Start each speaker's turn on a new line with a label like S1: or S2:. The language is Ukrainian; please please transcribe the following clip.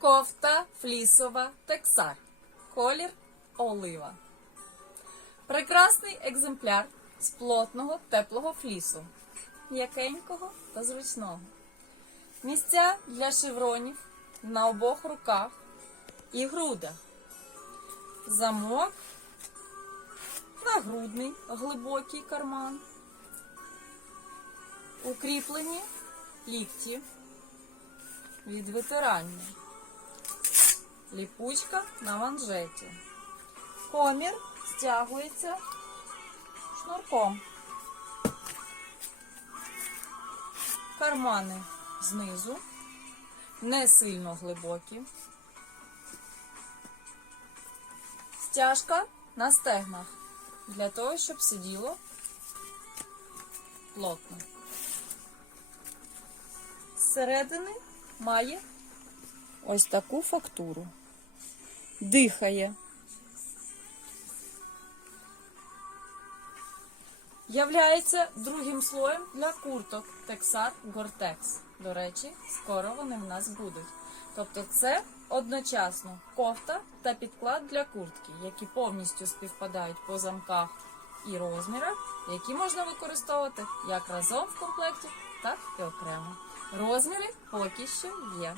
S1: Кофта флісова тексар. Колір олива. Прекрасний екземпляр з плотного теплого флісу. М'якенького та зручного. Місця для шевронів на обох руках і грудах. Замок, нагрудний глибокий карман. Укріплені лікті від витирання. Ліпучка на манжеті. Комір стягується шнурком. Кармани знизу, не сильно глибокі. Стяжка на стегнах для того, щоб сиділо плотно. Зсередини має ось таку фактуру. Дихає. Являється другим слоєм для курток Texar Gore-Tex. До речі, скоро вони в нас будуть. Тобто це одночасно кофта та підклад для куртки, які повністю співпадають по замках і розмірах, які можна використовувати як разом в комплекті, так і окремо. Розміри поки що є.